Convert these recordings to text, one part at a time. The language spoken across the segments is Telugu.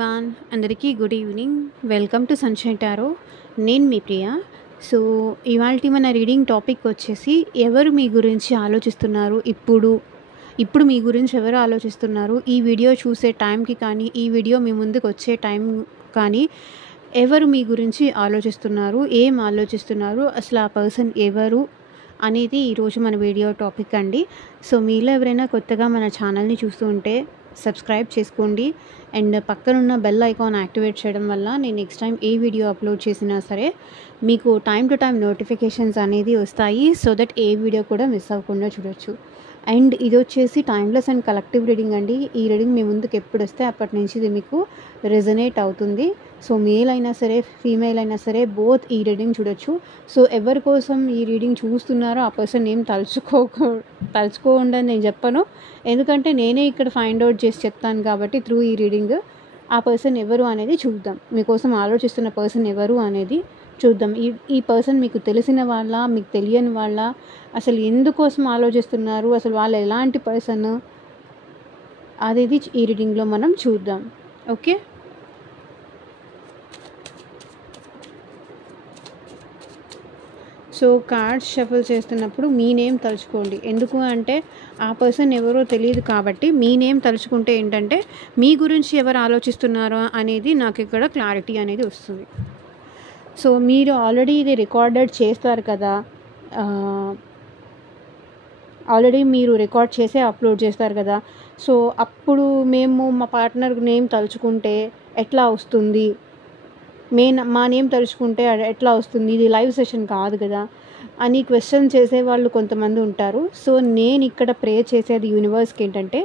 వన్ అందరికీ good evening. Welcome to sunshine tarot. నేను మీ ప్రియ. సో ఇవాల్టి మన రీడింగ్ టాపిక్ వచ్చేసి ఎవరు మీ గురించి ఆలోచిస్తున్నారు, ఇప్పుడు మీ గురించి ఎవరు ఆలోచిస్తున్నారు, ఈ వీడియో చూసే టైంకి కానీ ఈ వీడియో మీ ముందుకు వచ్చే టైం కానీ ఎవరు మీ గురించి ఆలోచిస్తున్నారు, ఏం ఆలోచిస్తున్నారు, అసలు ఆ పర్సన్ ఎవరు అనేది ఈరోజు మన వీడియో టాపిక్ అండి. సో మీలో ఎవరైనా కొత్తగా మన ఛానల్ని చూస్తూ ఉంటే సబ్స్క్రైబ్ చేసుకోండి అండ్ పక్కనున్న బెల్ ఐకాన్ యాక్టివేట్ చేయడం వల్ల నేను నెక్స్ట్ టైం ఏ వీడియో అప్లోడ్ చేసినా సరే మీకు టైం టు టైం నోటిఫికేషన్స్ అనేది వస్తాయి. సో దట్ ఏ వీడియో కూడా మిస్ అవ్వకుండా చూడొచ్చు. అండ్ ఇది వచ్చేసి టైమ్లెస్ అండ్ కలెక్టివ్ రీడింగ్ అండి. ఈ రీడింగ్ మీ ముందుకు ఎప్పుడు వస్తే అప్పటి నుంచి ఇది మీకు రెజనేట్ అవుతుంది. సో మేల్ అయినా సరే ఫీమేల్ అయినా సరే బోత్ ఈ రీడింగ్ చూడొచ్చు. సో ఎవరి కోసం ఈ రీడింగ్ చూస్తున్నారో ఆ పర్సన్ ఏం తలుచుకోండి అని నేను చెప్పను, ఎందుకంటే నేనే ఇక్కడ ఫైండ్ అవుట్ చేసి చెప్తాను కాబట్టి త్రూ ఈ రీడింగ్ ఆ పర్సన్ ఎవరు అనేది చూద్దాం. మీకోసం ఆలోచిస్తున్న పర్సన్ ఎవరు అనేది చూద్దాం. ఈ పర్సన్ మీకు తెలిసిన వాళ్ళ, మీకు తెలియని వాళ్ళ, అసలు ఎందుకోసం ఆలోచిస్తున్నారు, అసలు వాళ్ళు ఎలాంటి పర్సన్ అనేది ఈ రీడింగ్లో మనం చూద్దాం. ఓకే, సో కార్డ్స్ షఫల్ చేస్తున్నప్పుడు మీ నేమ్ తలుచుకోండి. ఎందుకు అంటే ఆ పర్సన్ ఎవరో తెలియదు కాబట్టి మీ నేమ్ తలుచుకుంటే ఏంటంటే మీ గురించి ఎవరు ఆలోచిస్తున్నారో అనేది నాకు ఇక్కడ క్లారిటీ అనేది వస్తుంది. సో మీరు ఆల్రెడీ ఇది రికార్డెడ్ చేస్తారు కదా, ఆల్రెడీ మీరు రికార్డ్ చేసే అప్లోడ్ చేస్తారు కదా. సో అప్పుడు మేము మా పార్ట్నర్ నేమ్ తలుచుకుంటే ఎట్లా వస్తుంది, మా నేమ్ తలుచుకుంటే ఎట్లా వస్తుంది, ఇది లైవ్ సెషన్ కాదు కదా అని క్వశ్చన్ చేసేవాళ్ళు కొంతమంది ఉంటారు. సో నేను ఇక్కడ ప్రే చేసేది యూనివర్స్కి ఏంటంటే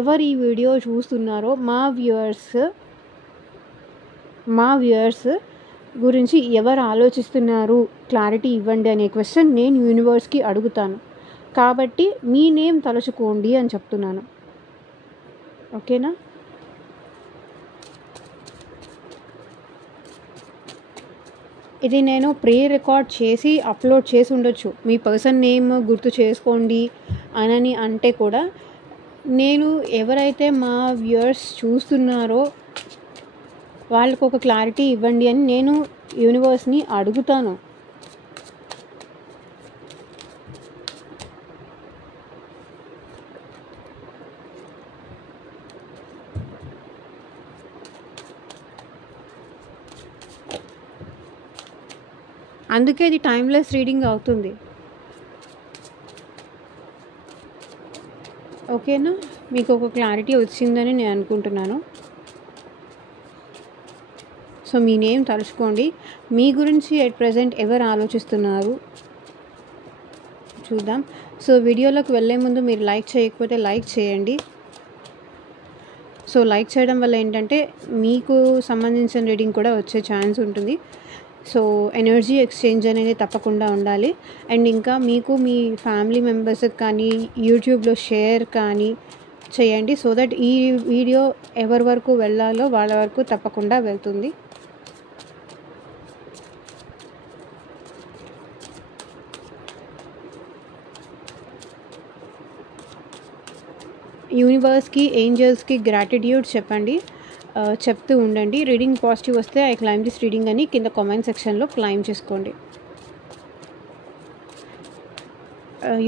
ఎవరు ఈ వీడియో చూస్తున్నారో మా వ్యూయర్స్ గురించి ఎవరు ఆలోచిస్తున్నారు క్లారిటీ ఇవ్వండి అనే క్వశ్చన్ నేను యూనివర్స్కి అడుగుతాను. కాబట్టి మీ నేమ్ తలుచుకోండి అని చెప్తున్నాను. ఓకేనా? ఇది నేను ప్రీ రికార్డ్ చేసి అప్లోడ్ చేసి ఉండొచ్చు. మీ పర్సన్ నేమ్ గుర్తు చేసుకోండి అనని అంటే కూడా నేను ఎవరైతే మా వ్యూయర్స్ చూస్తున్నారో వాళ్ళకు ఒక క్లారిటీ ఇవ్వండి అని నేను యూనివర్స్ని అడుగుతాను. అందుకే ఇది టైమ్లెస్ రీడింగ్ అవుతుంది. ఓకేనా? మీకు ఒక క్లారిటీ వచ్చిందని నేను అనుకుంటున్నాను. సో మీ నేమ్ తలుచుకోండి. మీ గురించి ఎట్ ప్రజెంట్ ఎవరు ఆలోచిస్తున్నారు చూద్దాం. సో వీడియోలోకి వెళ్ళే ముందు మీరు లైక్ చేయకపోతే లైక్ చేయండి. సో లైక్ చేయడం వల్ల ఏంటంటే మీకు సంబంధించిన రీడింగ్ కూడా వచ్చే ఛాన్స్ ఉంటుంది. సో ఎనర్జీ ఎక్స్చేంజ్ అనేది తప్పకుండా ఉండాలి. అండ్ ఇంకా మీకు మీ ఫ్యామిలీ మెంబర్స్కి కానీ యూట్యూబ్లో షేర్ కానీ చేయండి. సో దట్ ఈ వీడియో ఎవరి వరకు వెళ్ళాలో వాళ్ళ వరకు తప్పకుండా వెళ్తుంది. యూనివర్స్కి, ఏంజల్స్కి గ్రాటిట్యూడ్ చెప్పండి, చెప్తూ ఉండండి. రీడింగ్ పాజిటివ్ వస్తే ఐ క్లైమ్ దిస్ రీడింగ్ అని కింద కామెంట్ సెక్షన్లో క్లైమ్ చేసుకోండి.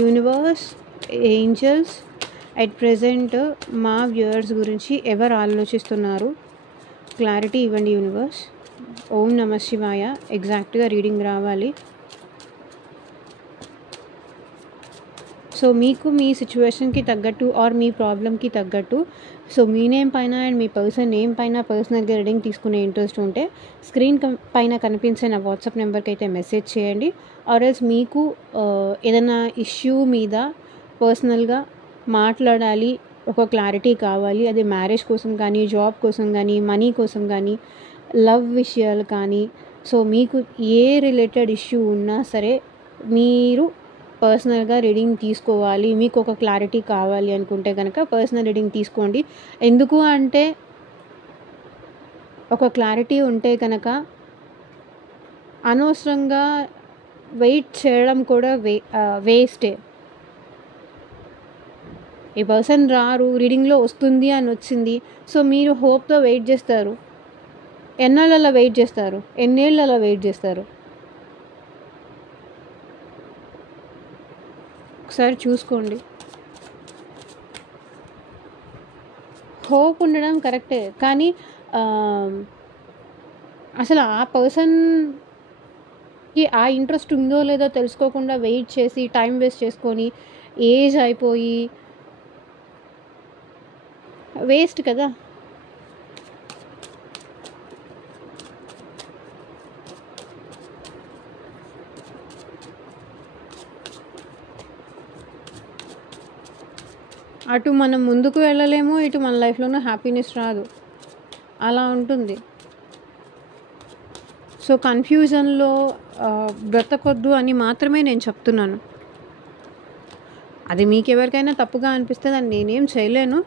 యూనివర్స్, ఏంజల్స్, అట్ ప్రెజెంట్ మా వ్యూయర్స్ గురించి ఎవరు ఆలోచిస్తున్నారు క్లారిటీ ఇవ్వండి యూనివర్స్. ఓం నమః శివాయ. ఎగ్జాక్ట్గా రీడింగ్ రావాలి. సో మీకు మీ సిచ్యువేషన్కి తగ్గట్టు ఆర్ మీ ప్రాబ్లమ్కి తగ్గట్టు సో మీ నేమ్ పైన అండ్ మీ పర్సన్ నేమ్ పైన పర్సనల్గా రీడింగ్ తీసుకునే ఇంట్రెస్ట్ ఉంటే స్క్రీన్ పైన కనిపించే నా వాట్సాప్ నెంబర్కి అయితే మెసేజ్ చేయండి. ఆర్ ఎల్స్ మీకు ఏదైనా ఇష్యూ మీద పర్సనల్గా మాట్లాడాలి, ఒక క్లారిటీ కావాలి, అది మ్యారేజ్ కోసం కానీ, జాబ్ కోసం కానీ, మనీ కోసం కానీ, లవ్ విషయాలు కానీ, సో మీకు ఏ రిలేటెడ్ ఇష్యూ ఉన్నా సరే మీరు పర్సనల్గా రీడింగ్ తీసుకోవాలి, మీకు ఒక క్లారిటీ కావాలి అనుకుంటే కనుక పర్సనల్ రీడింగ్ తీసుకోండి. ఎందుకు అంటే ఒక క్లారిటీ ఉంటే కనుక అనవసరంగా వెయిట్ చేయడం కూడా వేస్టే. ఈ పర్సన్ రారు, రీడింగ్లో వస్తుంది అని వచ్చింది. సో మీరు హోప్తో వెయిట్ చేస్తారు. ఎన్నాళ్ళలా వెయిట్ చేస్తారు? ఎన్నేళ్ళు అలా వెయిట్ చేస్తారు? ఒకసారి చూసుకోండి. హోప్ ఉండడం కరెక్టే, కానీ అసలు ఆ పర్సన్కి ఆ ఇంట్రెస్ట్ ఉందో లేదో తెలుసుకోకుండా వెయిట్ చేసి టైం వేస్ట్ చేసుకొని ఏజ్ అయిపోయి వేస్ట్ కదా. అటు మనం ముందుకు వెళ్ళలేము, ఇటు మన లైఫ్లోనూ హ్యాపీనెస్ రాదు, అలా ఉంటుంది. సో కన్ఫ్యూజన్లో బ్రతకొద్దు అని మాత్రమే నేను చెప్తున్నాను. అది మీకు ఎవరికైనా తప్పుగా అనిపిస్తే దాన్ని నేనేం చేయలేను.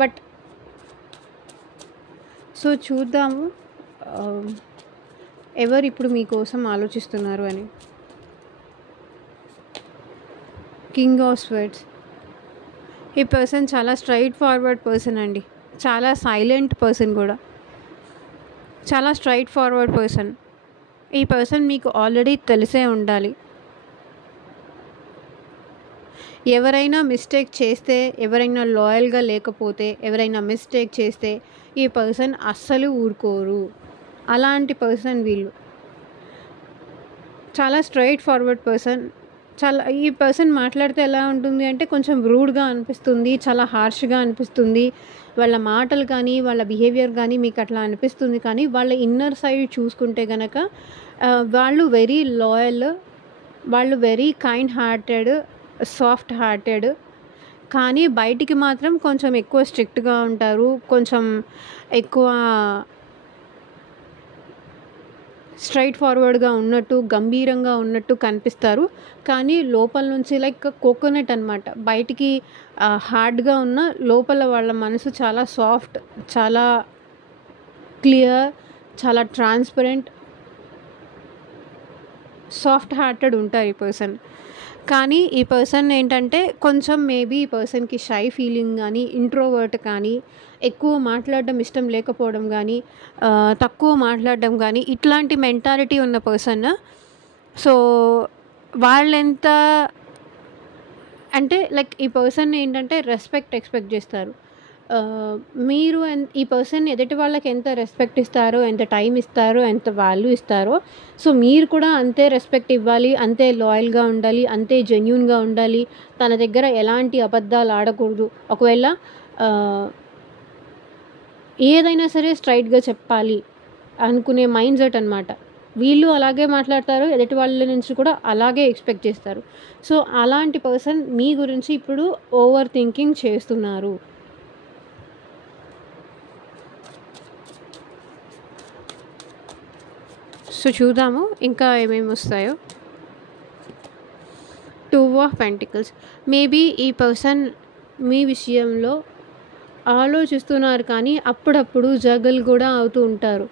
బట్ సో చూద్దాము ఎవరు ఇప్పుడు మీకోసం ఆలోచిస్తున్నారు అని. King of swords. ఈ పర్సన్ చాలా స్ట్రైట్ ఫార్వర్డ్ పర్సన్ అండి, చాలా సైలెంట్ పర్సన్ కూడా, చాలా స్ట్రైట్ ఫార్వర్డ్ పర్సన్. ఈ పర్సన్ మీకు ఆల్రెడీ తెలిసే ఉండాలి. ఎవరైనా మిస్టేక్ చేస్తే, ఎవరైనా లాయల్గా లేకపోతే, ఎవరైనా మిస్టేక్ చేస్తే ఈ పర్సన్ అస్సలు ఊరుకోరు. అలాంటి పర్సన్ వీళ్ళు. చాలా స్ట్రైట్ ఫార్వర్డ్ పర్సన్. ఈ పర్సన్ మాట్లాడితే ఎలా ఉంటుంది అంటే కొంచెం రూడ్గా అనిపిస్తుంది, చాలా హార్ష్గా అనిపిస్తుంది. వాళ్ళ మాటలు కానీ వాళ్ళ బిహేవియర్ కానీ మీకు అట్లా అనిపిస్తుంది. కానీ వాళ్ళ ఇన్నర్ సైడ్ చూసుకుంటే కనుక వాళ్ళు వెరీ లాయల్, వాళ్ళు very kind hearted, soft hearted. కానీ బయటికి మాత్రం కొంచెం ఎక్కువ స్ట్రిక్ట్గా ఉంటారు, కొంచెం ఎక్కువ స్ట్రైట్ ఫార్వర్డ్గా ఉన్నట్టు, గంభీరంగా ఉన్నట్టు కనిపిస్తారు. కానీ లోపల నుంచి లైక్ కోకోనట్ అనమాట. బయటికి హార్డ్గా ఉన్న లోపల వాళ్ళ మనసు చాలా సాఫ్ట్, చాలా క్లియర్, చాలా ట్రాన్స్పరెంట్, సాఫ్ట్ హార్టెడ్ ఉంటారు ఈ పర్సన్. కానీ ఈ పర్సన్ ఏంటంటే కొంచెం మేబీ ఈ పర్సన్కి షై ఫీలింగ్ కానీ, ఇంట్రోవర్ట్ కానీ, ఎక్కువ మాట్లాడడం ఇష్టం లేకపోవడం కానీ, తక్కువ మాట్లాడడం కానీ, ఇట్లాంటి మెంటాలిటీ ఉన్న పర్సన్. సో వాళ్ళెంత అంటే లైక్ ఈ పర్సన్ ఏంటంటే రెస్పెక్ట్ ఎక్స్పెక్ట్ చేస్తారు. మీరు ఈ పర్సన్ ఎదుటి వాళ్ళకి ఎంత రెస్పెక్ట్ ఇస్తారో, ఎంత టైం ఇస్తారో, ఎంత వాల్యూ ఇస్తారో, సో మీరు కూడా అంతే రెస్పెక్ట్ ఇవ్వాలి, అంతే లాయల్గా ఉండాలి, అంతే జెన్యూన్గా ఉండాలి. తన దగ్గర ఎలాంటి అబద్ధాలు ఆడకూడదు. ఒకవేళ ఏదైనా సరే స్ట్రైట్గా చెప్పాలి అనుకునే మైండ్ సెట్ అనమాట. వీళ్ళు అలాగే మాట్లాడతారు, ఎదుటి వాళ్ళ నుంచి కూడా అలాగే ఎక్స్పెక్ట్ చేస్తారు. సో అలాంటి పర్సన్ మీ గురించి ఇప్పుడు ఓవర్ థింకింగ్ చేస్తున్నారు. సో చూద్దాము ఇంకా ఏమేమి వస్తాయో. 2 ఆఫ్ పెంటికల్స్. మేబీ ఈ పర్సన్ మీ విషయంలో ఆలోచిస్తున్నారు, కానీ అప్పుడప్పుడు జగల్ కూడా అవుతూ ఉంటారు.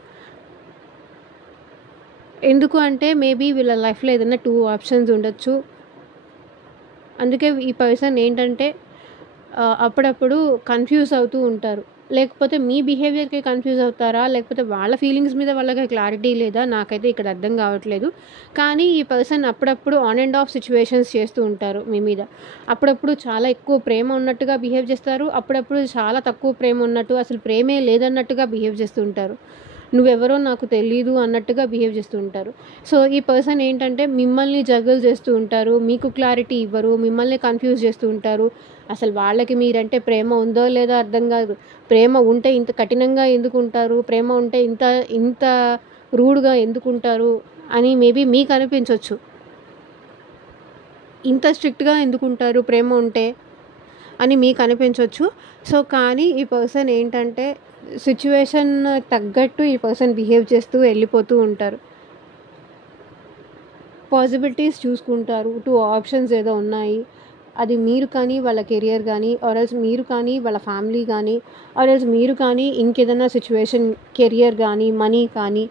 ఎందుకు అంటే మేబీ వీళ్ళ లైఫ్లో ఏదైనా 2 ఆప్షన్స్ ఉండొచ్చు. అందుకే ఈ పర్సన్ ఏంటంటే అప్పుడప్పుడు కన్ఫ్యూజ్ అవుతూ ఉంటారు. లేకపోతే మీ బిహేవియర్కి కన్ఫ్యూజ్ అవుతారా, లేకపోతే వాళ్ళ ఫీలింగ్స్ మీద వాళ్ళకి క్లారిటీ లేదా, నాకైతే ఇక్కడ అర్థం కావట్లేదు. కానీ ఈ పర్సన్ అప్పుడప్పుడు ఆన్ అండ్ ఆఫ్ సిచ్యువేషన్స్ చేస్తూ ఉంటారు మీ మీద. అప్పుడప్పుడు చాలా ఎక్కువ ప్రేమ ఉన్నట్టుగా బిహేవ్ చేస్తారు, అప్పుడప్పుడు చాలా తక్కువ ప్రేమ ఉన్నట్టు, అసలు ప్రేమే లేదన్నట్టుగా బిహేవ్ చేస్తూ ఉంటారు. నువ్వెవరో నాకు తెలీదు అన్నట్టుగా బిహేవ్ చేస్తూ ఉంటారు. సో ఈ పర్సన్ ఏంటంటే మిమ్మల్ని జగల్ చేస్తూ ఉంటారు, మీకు క్లారిటీ ఇవ్వరు, మిమ్మల్ని కన్ఫ్యూజ్ చేస్తూ ఉంటారు. అసలు వాళ్ళకి మీరంటే ప్రేమ ఉందో లేదో అర్థం కాదు. ప్రేమ ఉంటే ఇంత కఠినంగా ఎందుకు ఉంటారు, ప్రేమ ఉంటే ఇంత ఇంత రూడ్గా ఎందుకు ఉంటారు అని మేబీ మీకు అనిపించవచ్చు. ఇంత స్ట్రిక్ట్గా ఎందుకు ఉంటారు ప్రేమ ఉంటే అని మీకు అనిపించవచ్చు. సో కానీ ఈ పర్సన్ ఏంటంటే సిచ్యువేషన్ తగ్గట్టు ఈ పర్సన్ బిహేవ్ చేస్తూ వెళ్ళిపోతూ ఉంటారు. పాసిబిలిటీస్ చూసుకుంటారు. 2 ఆప్షన్స్ ఏదో ఉన్నాయి, అది మీరు కానీ వాళ్ళ కెరియర్ కానీ, ఆర్ఎల్స్ మీరు కానీ వాళ్ళ ఫ్యామిలీ కానీ, ఆర్ఎల్స్ మీరు కానీ ఇంకేదైనా సిచ్యువేషన్, కెరియర్ కానీ, మనీ కానీ,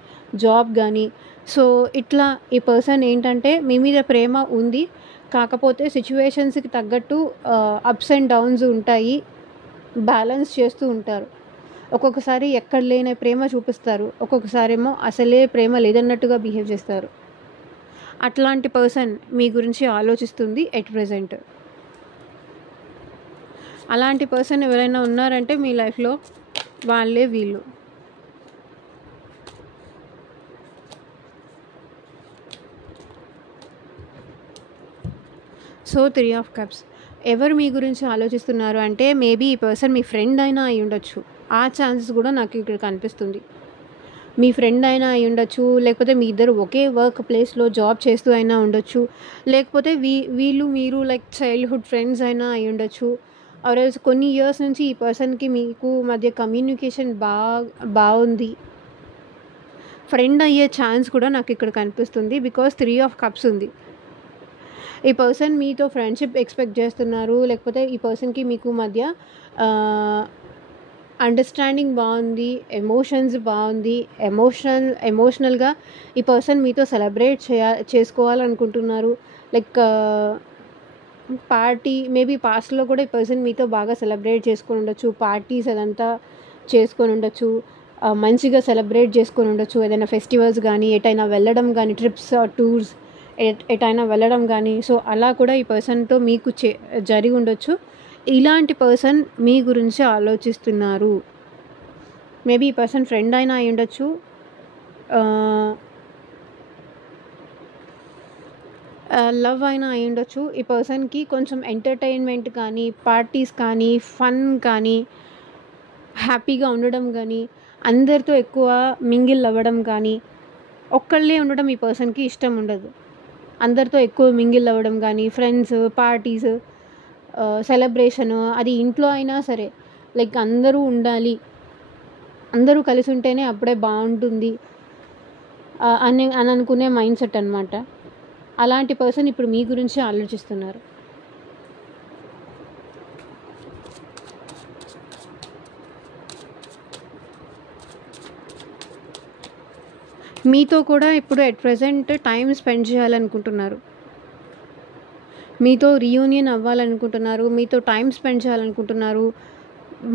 జాబ్ కానీ. సో ఇట్లా ఈ పర్సన్ ఏంటంటే మీ మీద ప్రేమ ఉంది, కాకపోతే సిచ్యువేషన్స్కి తగ్గట్టు అప్స్ అండ్ డౌన్స్ ఉంటాయి, బ్యాలెన్స్ చేస్తూ ఉంటారు. ఒక్కొక్కసారి ఎక్కడ లేని ప్రేమ చూపిస్తారు, ఒక్కొక్కసారి ఏమో అసలే ప్రేమ లేదన్నట్టుగా బిహేవ్ చేస్తారు. అట్లాంటి పర్సన్ మీ గురించి ఆలోచిస్తుంది ఎట్ ప్రెజెంట్. అలాంటి పర్సన్ ఎవరైనా ఉన్నారంటే మీ లైఫ్లో వాళ్ళే వీళ్ళు. So 3 of cups. ఎవరు మీ గురించి ఆలోచిస్తున్నారు అంటే మేబీ ఈ పర్సన్ మీ ఫ్రెండ్ అయినా అయి ఉండొచ్చు. ఆ ఛాన్సెస్ కూడా నాకు ఇక్కడ కనిపిస్తుంది. మీ ఫ్రెండ్ అయినా అయి ఉండొచ్చు, లేకపోతే మీ ఇద్దరు ఒకే వర్క్ ప్లేస్లో జాబ్ చేస్తూ అయినా ఉండొచ్చు, లేకపోతే వీళ్ళు మీరు లైక్ చైల్డ్హుడ్ ఫ్రెండ్స్ అయినా అయి ఉండొచ్చు. ఆర్ ఎల్స్ కొన్ని ఇయర్స్ నుంచి ఈ పర్సన్కి మీకు మధ్య కమ్యూనికేషన్ బాగుంది. ఫ్రెండ్ అయ్యే ఛాన్స్ కూడా నాకు ఇక్కడ కనిపిస్తుంది, బికాస్ 3 ఆఫ్ కప్స్ ఉంది. ఈ పర్సన్ మీతో ఫ్రెండ్షిప్ ఎక్స్పెక్ట్ చేస్తున్నారు, లేకపోతే ఈ పర్సన్కి మీకు మధ్య అండర్స్టాండింగ్ బాగుంది, ఎమోషన్స్ బాగుంది, ఎమోషనల్గా ఈ పర్సన్ మీతో సెలబ్రేట్ చేసుకోవాలనుకుంటున్నారు. లైక్ పార్టీ మేబీ పాస్ట్లో కూడా ఈ పర్సన్ మీతో బాగా సెలబ్రేట్ చేసుకొని ఉండొచ్చు, పార్టీస్ అదంతా చేసుకొని ఉండొచ్చు, మంచిగా సెలబ్రేట్ చేసుకొని ఉండొచ్చు. ఏదైనా ఫెస్టివల్స్ కానీ, ఎటైనా వెళ్ళడం కానీ, ట్రిప్స్ టూర్స్ ఎటైనా వెళ్ళడం కానీ, సో అలా కూడా ఈ పర్సన్తో మీకు జరిగి ఉండొచ్చు. ఇలాంటి పర్సన్ మీ గురించి ఆలోచిస్తున్నారు. మేబీ ఈ పర్సన్ ఫ్రెండ్ అయినా అయి ఉండొచ్చు, లవ్ అయినా అయి ఉండొచ్చు. ఈ పర్సన్కి కొంచెం ఎంటర్టైన్మెంట్ కానీ, పార్టీస్ కానీ, ఫన్ కానీ, హ్యాపీగా ఉండడం కానీ, అందరితో ఎక్కువ మింగిల్ అవ్వడం కానీ, ఒక్కళ్ళే ఉండడం ఈ పర్సన్కి ఇష్టం ఉండదు. అందరితో ఎక్కువ మింగిల్ అవ్వడం కానీ, ఫ్రెండ్స్, పార్టీస్, సెలబ్రేషను, అది ఇంట్లో అయినా సరే లైక్ అందరూ ఉండాలి, అందరూ కలిసి ఉంటేనే అప్పుడే బాగుంటుంది అని అనుకునే మైండ్ సెట్ అనమాట. అలాంటి పర్సన్ ఇప్పుడు మీ గురించి ఆలోచిస్తున్నారు. మీతో కూడా ఇప్పుడు ఎట్ ప్రెజెంట్ టైం స్పెండ్ చేయాలనుకుంటున్నారు, మీతో రీయూనియన్ అవ్వాలనుకుంటున్నారు, మీతో టైం స్పెండ్ చేయాలనుకుంటున్నారు,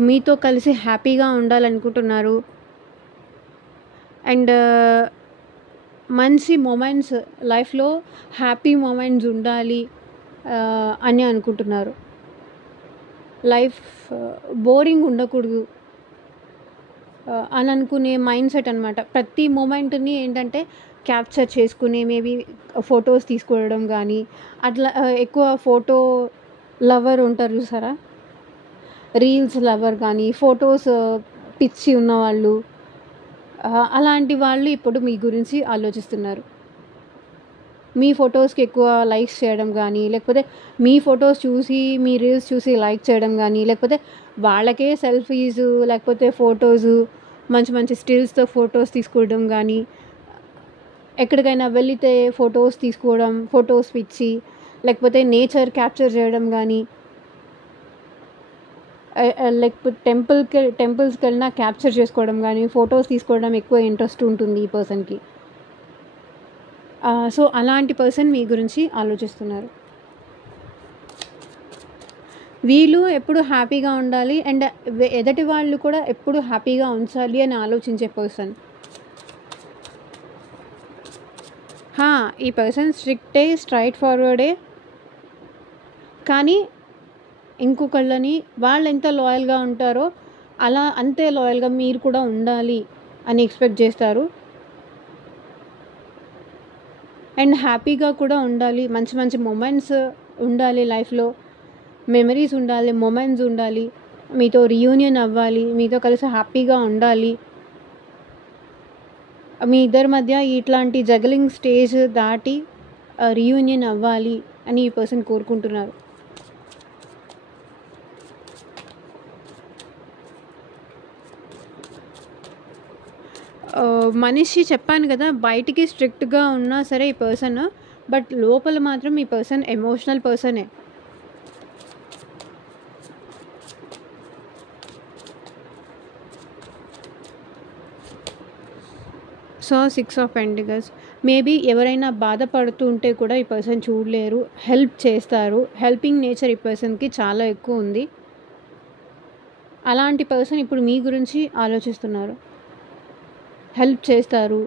మీతో కలిసి హ్యాపీగా ఉండాలనుకుంటున్నారు. అండ్ మంచి మూమెంట్స్ లైఫ్లో హ్యాపీ మూమెంట్స్ ఉండాలి అని అనుకుంటున్నారు. లైఫ్ బోరింగ్ ఉండకూడదు అని అనుకునే మైండ్ సెట్ అనమాట. ప్రతి మూమెంట్ని ఏంటంటే క్యాప్చర్ చేసుకుని మేబీ ఫొటోస్ తీసుకోవడం కానీ, అట్లా ఎక్కువ ఫోటో లవర్ ఉంటారు చూసారా, రీల్స్ లవర్ కానీ, ఫొటోస్ పిచ్చి ఉన్నవాళ్ళు, అలాంటి వాళ్ళు ఇప్పుడు మీ గురించి ఆలోచిస్తున్నారు. మీ ఫొటోస్కి ఎక్కువ లైక్స్ చేయడం కానీ, లేకపోతే మీ ఫొటోస్ చూసి మీ రీల్స్ చూసి లైక్ చేయడం కానీ, లేకపోతే వాళ్ళకే సెల్ఫీస్ లేకపోతే ఫొటోస్ మంచి మంచి స్టిల్స్తో ఫొటోస్ తీసుకోవడం కానీ, ఎక్కడికైనా వెళితే ఫొటోస్ తీసుకోవడం, ఫొటోస్ పిచ్చి, లేకపోతే నేచర్ క్యాప్చర్ చేయడం కానీ, లేకపోతే టెంపుల్స్కి వెళ్ళినా క్యాప్చర్ చేసుకోవడం కానీ, ఫొటోస్ తీసుకోవడం ఎక్కువ ఇంట్రెస్ట్ ఉంటుంది ఈ పర్సన్కి. సో అలాంటి పర్సన్ మీ గురించి ఆలోచిస్తున్నారు. వీళ్ళు ఎప్పుడు హ్యాపీగా ఉండాలి అండ్ ఎదుటి వాళ్ళు కూడా ఎప్పుడు హ్యాపీగా ఉంచాలి అని ఆలోచించే పర్సన్. ఈ పర్సన్ స్ట్రిక్టే, స్ట్రైట్ ఫార్వర్డే, కానీ ఇంకొకళ్ళని వాళ్ళు ఎంత లాయల్గా ఉంటారో అలా అంతే లాయల్గా మీరు కూడా ఉండాలి అని ఎక్స్పెక్ట్ చేస్తారు. అండ్ హ్యాపీగా కూడా ఉండాలి, మంచి మంచి మూమెంట్స్ ఉండాలి, లైఫ్లో మెమరీస్ ఉండాలి, మూమెంట్స్ ఉండాలి, మీతో రీయూనియన్ అవ్వాలి, మీతో కలిసి హ్యాపీగా ఉండాలి. మీ ఇద్దరి మధ్య ఇట్లాంటి జగలింగ్ స్టేజ్ దాటి రీయూనియన్ అవ్వాలి అని ఈ పర్సన్ కోరుకుంటున్నారు. మనిషి చెప్పాను కదా, బయటికి స్ట్రిక్ట్గా ఉన్నా సరే ఈ పర్సన్, బట్ లోపల మాత్రం ఈ పర్సన్ ఎమోషనల్ పర్సనే. So 6 of pentacles. మేబీ ఎవరైనా బాధపడుతూ ఉంటే కూడా ఈ పర్సన్ చూడలేరు, హెల్ప్ చేస్తారు. హెల్పింగ్ నేచర్ ఈ పర్సన్కి చాలా ఎక్కువ ఉంది. అలాంటి పర్సన్ ఇప్పుడు మీ గురించి ఆలోచిస్తున్నారు, హెల్ప్ చేస్తారు.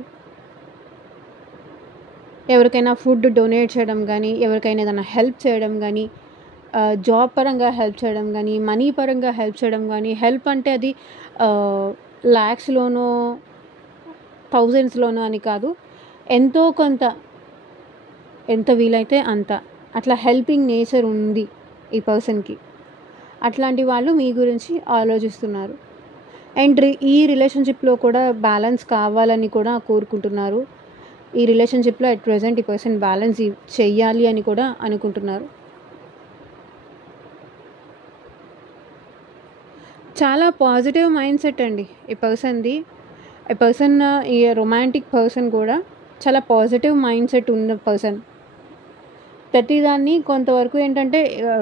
ఎవరికైనా ఫుడ్ డొనేట్ చేయడం కానీ, ఎవరికైనా ఏదైనా హెల్ప్ చేయడం కానీ, జాబ్ పరంగా హెల్ప్ చేయడం కానీ, మనీ పరంగా హెల్ప్ చేయడం కానీ. హెల్ప్ అంటే అది ల్యాక్స్లోనో థౌజండ్స్లోనో అని కాదు, ఎంతో కొంత, ఎంత వీలైతే అంత, అట్లా హెల్పింగ్ నేచర్ ఉంది ఈ పర్సన్కి. అట్లాంటి వాళ్ళు మీ గురించి ఆలోచిస్తున్నారు. అండ్ ఈ రిలేషన్షిప్లో కూడా బ్యాలెన్స్ కావాలని కూడా కోరుకుంటున్నారు. ఈ రిలేషన్షిప్లో అట్ ప్రెజెంట్ ఈ పర్సన్ బ్యాలెన్స్ చెయ్యాలి అని కూడా అనుకుంటున్నారు. చాలా పాజిటివ్ మైండ్ సెట్ అండి ఈ పర్సన్ది. ఈ పర్సన్, ఈ రొమాంటిక్ పర్సన్ కూడా చాలా పాజిటివ్ మైండ్ సెట్ ఉన్న పర్సన్. ప్రతిదాన్ని కొంతవరకు ఏంటంటే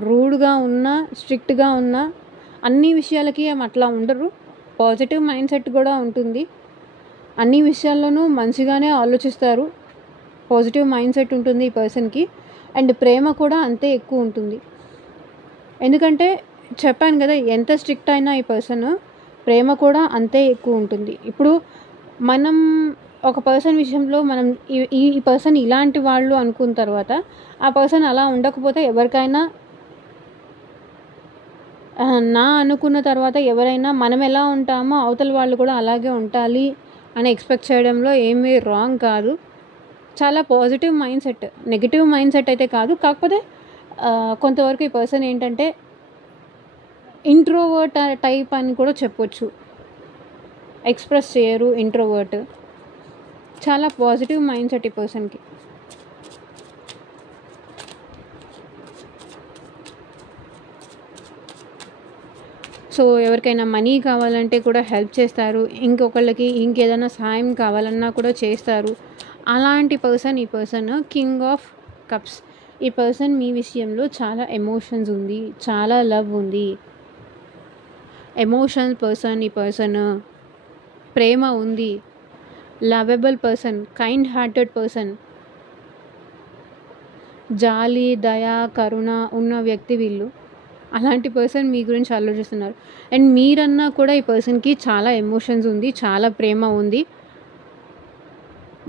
రూడ్గా ఉన్నా, స్ట్రిక్ట్గా ఉన్నా, అన్ని విషయాలకి అట్లా ఉండరు. పాజిటివ్ మైండ్ సెట్ కూడా ఉంటుంది. అన్ని విషయాల్లోనూ మంచిగానే ఆలోచిస్తారు. పాజిటివ్ మైండ్ సెట్ ఉంటుంది ఈ పర్సన్కి. అండ్ ప్రేమ కూడా అంతే ఎక్కువ ఉంటుంది. ఎందుకంటే చెప్పాను కదా, ఎంత స్ట్రిక్ట్ అయినా ఈ పర్సన్ ప్రేమ కూడా అంతే ఎక్కువ ఉంటుంది. ఇప్పుడు మనం ఒక పర్సన్ విషయంలో మనం ఈ పర్సన్ ఇలాంటి వాళ్ళు అనుకున్న తర్వాత ఆ పర్సన్ అలా ఉండకపోతే ఎవరికైనా, నా అనుకున్న తర్వాత ఎవరైనా మనం ఎలా ఉంటామో అవతల వాళ్ళు కూడా అలాగే ఉండాలి అని ఎక్స్పెక్ట్ చేయడంలో ఏమీ రాంగ్ కాదు. చాలా positive mind set, negative mind set అయితే కాదు. కాకపోతే కొంతవరకు ఈ పర్సన్ ఏంటంటే ఇంట్రోవర్ట్ టైప్ అని కూడా చెప్పొచ్చు. ఎక్స్ప్రెస్ చేయరు, ఇంట్రోవర్ట్. చాలా పాజిటివ్ మైండ్ సెట్ ఈ పర్సన్కి. సో ఎవరికైనా మనీ కావాలంటే కూడా హెల్ప్ చేస్తారు. ఇంకొకళ్ళకి ఇంకేదైనా సాయం కావాలన్నా కూడా చేస్తారు. అలాంటి పర్సన్ ఈ పర్సన్. King of cups. ఈ పర్సన్ మీ విషయంలో చాలా ఎమోషన్స్ ఉంది, చాలా లవ్ ఉంది. ఎమోషనల్ పర్సన్ ఈ పర్సన్. ప్రేమ ఉంది. Lovable person, kind hearted person. జాలి, దయ, కరుణ ఉన్న వ్యక్తి వీళ్ళు. అలాంటి పర్సన్ మీ గురించి ఆలోచిస్తున్నారు. అండ్ మీరన్నా కూడా ఈ పర్సన్కి చాలా ఎమోషన్స్ ఉంది, చాలా ప్రేమ ఉంది.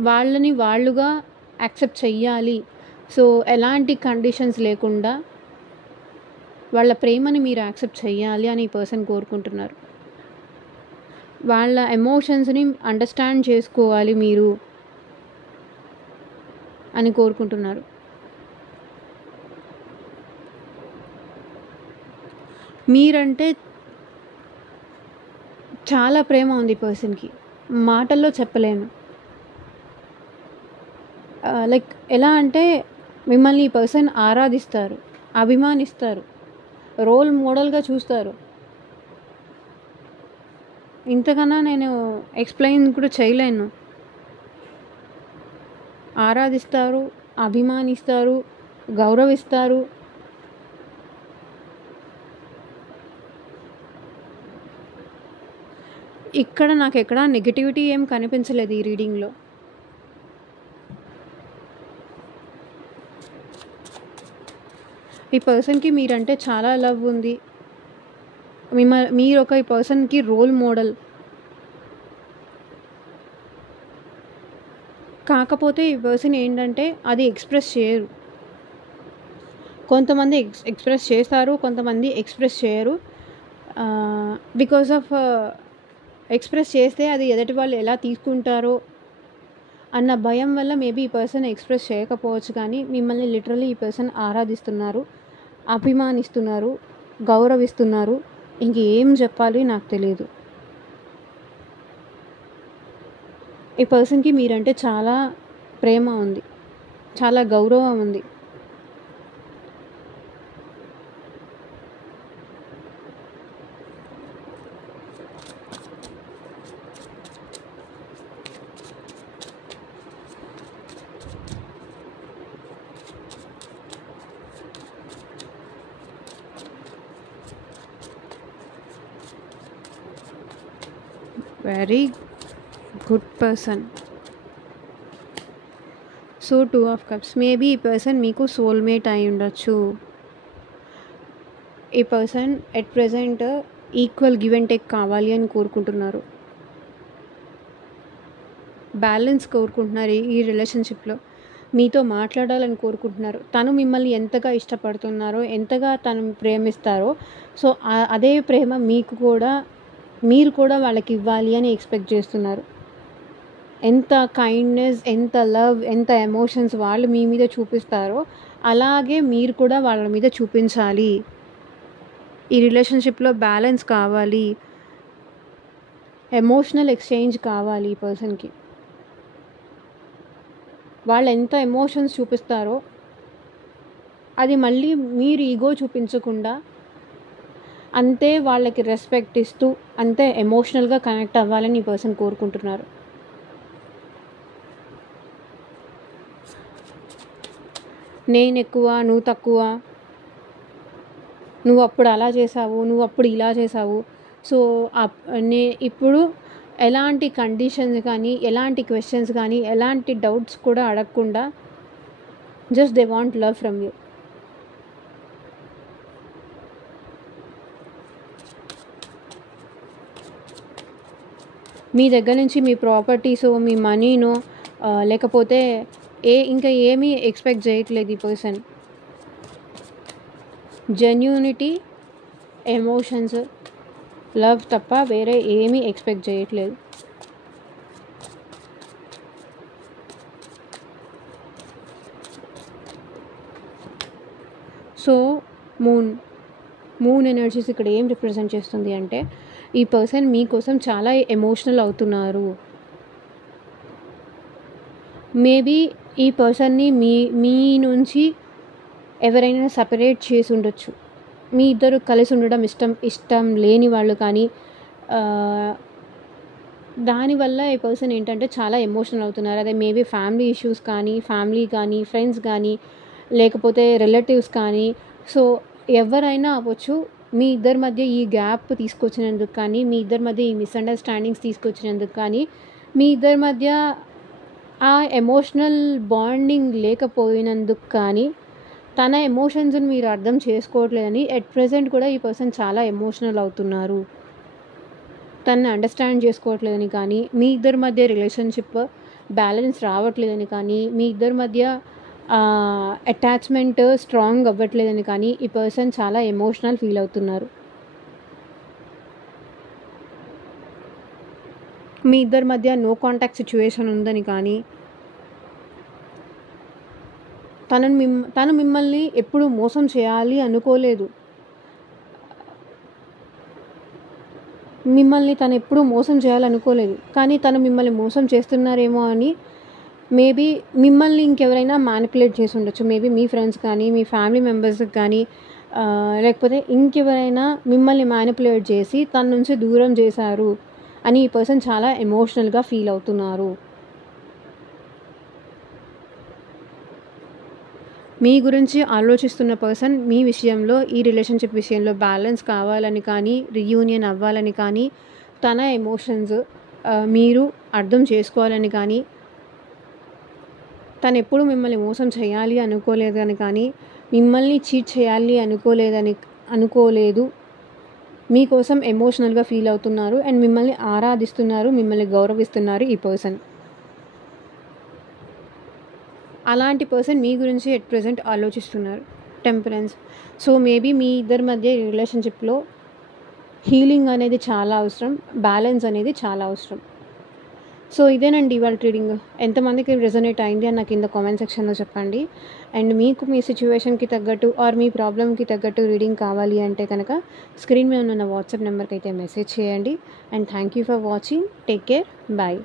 వాళ్ళని వాళ్ళుగా యాక్సెప్ట్ చెయ్యాలి. సో ఎలాంటి కండిషన్స్ లేకుండా వాళ్ళ ప్రేమని మీరు యాక్సెప్ట్ చెయ్యాలి అని ఈ పర్సన్ కోరుకుంటున్నారు. వాళ్ళ ఎమోషన్స్ని అండర్స్టాండ్ చేసుకోవాలి మీరు అని కోరుకుంటున్నారు. మీరంటే చాలా ప్రేమ ఉంది ఈ పర్సన్కి, మాటల్లో చెప్పలేను. లైక్ ఎలా అంటే మిమ్మల్ని ఈ పర్సన్ ఆరాధిస్తారు, అభిమానిస్తారు, రోల్ మోడల్గా చూస్తారు. ఇంతకన్నా నేను ఎక్స్ప్లెయిన్ కూడా చేయలేను. ఆరాధిస్తారు, అభిమానిస్తారు, గౌరవిస్తారు. ఇక్కడ నాకు ఎక్కడా నెగిటివిటీ ఏం కనిపించలేదు ఈ రీడింగ్లో. ఈ పర్సన్కి మీరంటే చాలా లవ్ ఉంది. మీరు ఒక ఈ పర్సన్కి రోల్ మోడల్. కాకపోతే ఈ పర్సన్ ఏంటంటే అది ఎక్స్ప్రెస్ చేయరు. కొంతమంది ఎక్స్ప్రెస్ చేస్తారు, కొంతమంది ఎక్స్ప్రెస్ చేయరు. బికాజ్ ఆఫ్ ఎక్స్ప్రెస్ చేస్తే అది ఎదుటి వాళ్ళు ఎలా తీసుకుంటారో అన్న భయం వల్ల మేబీ ఈ పర్సన్ ఎక్స్ప్రెస్ చేయకపోవచ్చు. కానీ మిమ్మల్ని లిటరల్లీ ఈ పర్సన్ ఆరాధిస్తున్నారు, అభిమానిస్తున్నారు, గౌరవిస్తున్నారు. ఇంకేం చెప్పాలి నాకు తెలియదు. ఈ పర్సన్కి మీరంటే చాలా ప్రేమ ఉంది, చాలా గౌరవం ఉంది. Very good person. So 2 of cups maybe ఈ పర్సన్ మీకు సోల్మేట్ అయి ఉండొచ్చు. ఈ person at present equal give and take కావాలి అని కోరుకుంటున్నారు. బ్యాలెన్స్ కోరుకుంటున్నారు ఈ రిలేషన్షిప్లో. మీతో మాట్లాడాలని కోరుకుంటున్నారు. తను మిమ్మల్ని ఎంతగా ఇష్టపడుతున్నారో, ఎంతగా తను ప్రేమిస్తారో, సో అదే ప్రేమ మీరు కూడా వాళ్ళకి ఇవ్వాలి అని ఎక్స్పెక్ట్ చేస్తున్నారు. ఎంత కైండ్నెస్, ఎంత లవ్, ఎంత ఎమోషన్స్ వాళ్ళు మీ మీద చూపిస్తారో అలాగే మీరు కూడా వాళ్ళ మీద చూపించాలి. ఈ రిలేషన్షిప్లో బ్యాలెన్స్ కావాలి, ఎమోషనల్ ఎక్స్చేంజ్ కావాలి ఈ పర్సన్కి. వాళ్ళు ఎంత ఎమోషన్స్ చూపిస్తారో అది మళ్ళీ మీరు ఈగో చూపించకుండా అంతే వాళ్ళకి రెస్పెక్ట్ ఇస్తూ అంతే ఎమోషనల్గా కనెక్ట్ అవ్వాలని ఈ పర్సన్ కోరుకుంటున్నారు. నేను ఎక్కువ, నువ్వు తక్కువ, నువ్వు అప్పుడు అలా చేసావు, నువ్వు అప్పుడు ఇలా చేసావు, సో ఇప్పుడు ఎలాంటి కండిషన్స్ కానీ, ఎలాంటి క్వశ్చన్స్ కానీ, ఎలాంటి డౌట్స్ కూడా అడగకుండా just they want love from you. మీ దగ్గర నుంచి మీ ప్రాపర్టీసో, మీ మనీనో, లేకపోతే ఇంకా ఏమీ ఎక్స్పెక్ట్ చేయట్లేదు ఈ పర్సన్. జెన్యూనిటీ, ఎమోషన్స్, లవ్ తప్ప వేరే ఏమీ ఎక్స్పెక్ట్ చేయట్లేదు. సో మూన్ ఎనర్జీస్ ఇక్కడ ఏం రిప్రజెంట్ చేస్తుంది అంటే ఈ పర్సన్ మీకోసం చాలా ఎమోషనల్ అవుతున్నారు. మేబీ ఈ పర్సన్ని మీ నుంచి ఎవరైనా సపరేట్ చేసి ఉండొచ్చు. మీ ఇద్దరు కలిసి ఉండడం ఇష్టం లేని వాళ్ళు కానీ, దానివల్ల ఈ పర్సన్ ఏంటంటే చాలా ఎమోషనల్ అవుతున్నారు. అదే మేబీ ఫ్యామిలీ ఇష్యూస్ కానీ, ఫ్రెండ్స్ కానీ, లేకపోతే రిలేటివ్స్ కానీ, సో ఎవరైనా అవ్వచ్చు. మీ ఇద్దరి మధ్య ఈ గ్యాప్ తీసుకొచ్చినందుకు కానీ, మీ ఇద్దరి మధ్య ఈ మిస్అండర్స్టాండింగ్స్ తీసుకొచ్చినందుకు కానీ, మీ ఇద్దరి మధ్య ఆ ఎమోషనల్ బాండింగ్ లేకపోయినందుకు కానీ, తన ఎమోషన్స్ని మీరు అర్థం చేసుకోవట్లేదని ఎట్ ప్రెజెంట్ కూడా ఈ పర్సన్ చాలా ఎమోషనల్ అవుతున్నారు. తనని అండర్స్టాండ్ చేసుకోవట్లేదని కానీ, మీ ఇద్దరి మధ్య రిలేషన్షిప్ బ్యాలెన్స్ రావట్లేదని కానీ, మీ ఇద్దరి మధ్య అటాచ్మెంట్ స్ట్రాంగ్ అవ్వట్లేదని కానీ ఈ పర్సన్ చాలా ఎమోషనల్ ఫీల్ అవుతున్నారు. మీ ఇద్దరి మధ్య నో కాంటాక్ట్ సిచ్యువేషన్ ఉందని కానీ, తను మిమ్మల్ని ఎప్పుడు మోసం చేయాలి అనుకోలేదు. తను ఎప్పుడు మోసం చేయాలనుకోలేదు. కానీ తను మిమ్మల్ని మోసం చేస్తున్నారేమో అని మేబీ మిమ్మల్ని ఇంకెవరైనా మ్యానిపులేట్ చేసి ఉండొచ్చు. మేబీ మీ ఫ్రెండ్స్ కానీ, మీ ఫ్యామిలీ మెంబర్స్కి కానీ, లేకపోతే ఇంకెవరైనా మిమ్మల్ని మ్యానిపులేట్ చేసి తన నుంచి దూరం చేశారు అని ఈ పర్సన్ చాలా ఎమోషనల్గా ఫీల్ అవుతున్నారు. మీ గురించి ఆలోచిస్తున్న పర్సన్ మీ విషయంలో, ఈ రిలేషన్షిప్ విషయంలో బ్యాలెన్స్ కావాలని కానీ, రీయూనియన్ అవ్వాలని కానీ, తన ఎమోషన్స్ మీరు అర్థం చేసుకోవాలని కానీ, తను ఎప్పుడు మిమ్మల్ని మోసం చేయాలి అనుకోలేదని కానీ, మిమ్మల్ని చీట్ చేయాలి అనుకోలేదు. మీకోసం ఎమోషనల్గా ఫీల్ అవుతున్నారు అండ్ మిమ్మల్ని ఆరాధిస్తున్నారు, మిమ్మల్ని గౌరవిస్తున్నారు ఈ పర్సన్. అలాంటి పర్సన్ మీ గురించి ఎట్ ప్రెజెంట్ ఆలోచిస్తున్నారు. టెంపరెన్స్. సో మేబీ మీ ఇద్దరి మధ్య రిలేషన్షిప్లో హీలింగ్ అనేది చాలా అవసరం, బ్యాలెన్స్ అనేది చాలా అవసరం. సో ఇదేనండి ఇవాళ రీడింగ్. ఎంతమందికి రెజొనేట్ అయింది అని నాకు కింద కామెంట్ సెక్షన్లో చెప్పండి. అండ్ మీకు మీ సిచ్యువేషన్కి తగ్గట్టు ఆర్ మీ ప్రాబ్లమ్కి తగ్గట్టు రీడింగ్ కావాలి అంటే కనుక స్క్రీన్ మీద ఉన్న వాట్సాప్ నెంబర్కి అయితే మెసేజ్ చేయండి. And thank you for watching. Take care. Bye.